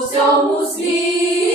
Всьому світу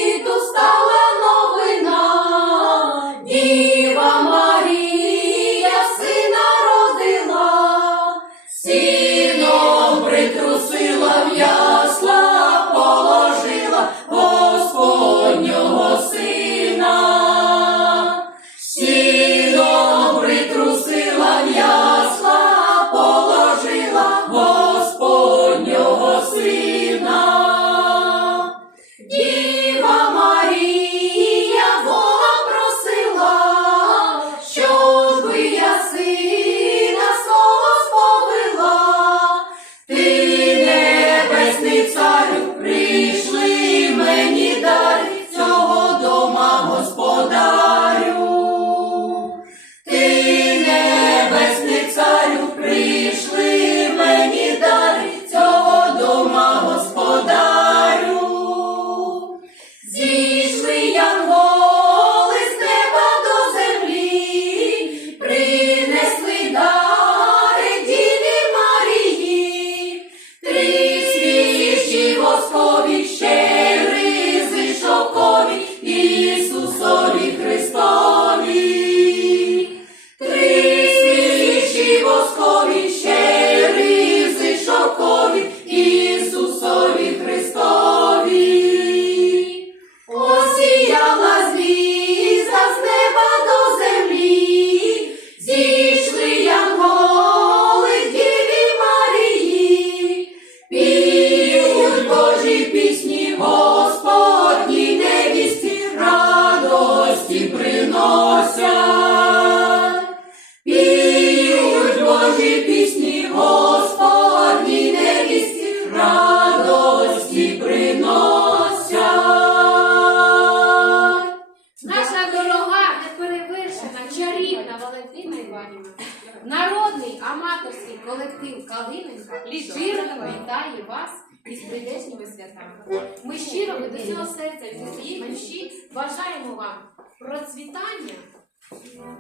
Народний аматорський колектив Калининка щиро вітає вас із прийдешніми святами. Ми щиро від усього серця, від усієї душі бажаємо вам процвітання,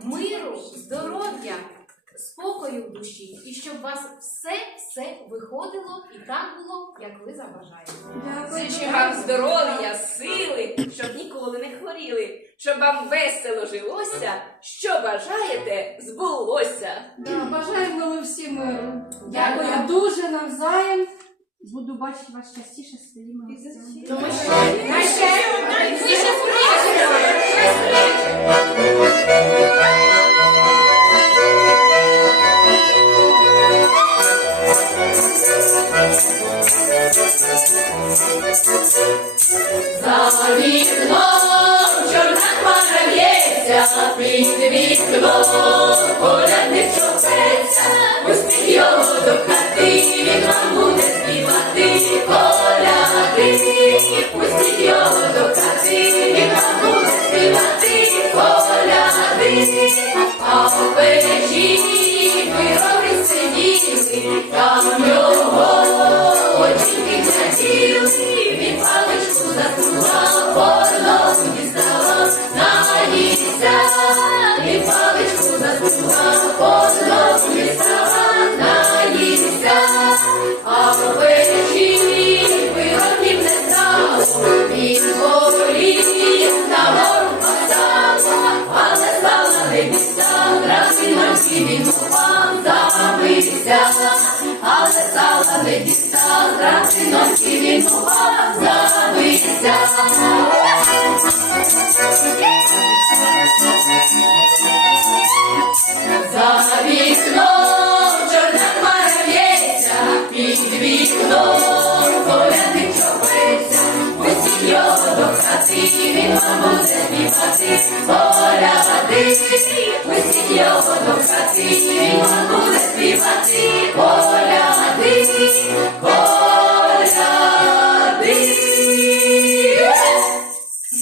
миру, здоров'я, спокою в душі і щоб вас все все виходило і так було, як ви забажаєте. Зичу вам здоров'я, сили, щоб ніколи не хворіли, щоб вам весело жилося, що бажаєте, збулося. Да, бажаємо ми всім миру. Дякую. Дякую дуже навзаєм. Буду бачити вас частіше своїми гостями. Тому що найще, найвище За вікном чорна хмара в'ється, під вікном полярник чопеться, пустить його до хати, він вам буде співати. Коляди, пустить його до хати, він вам буде співати. Коляди, а в печі пироги а ввечері пирогів не стало, він поліз на гору посадав, але стала небіса, красиночки він упав, забився, але стала небіса, красиночки він упав, забився. Співати коляди, пустіть його до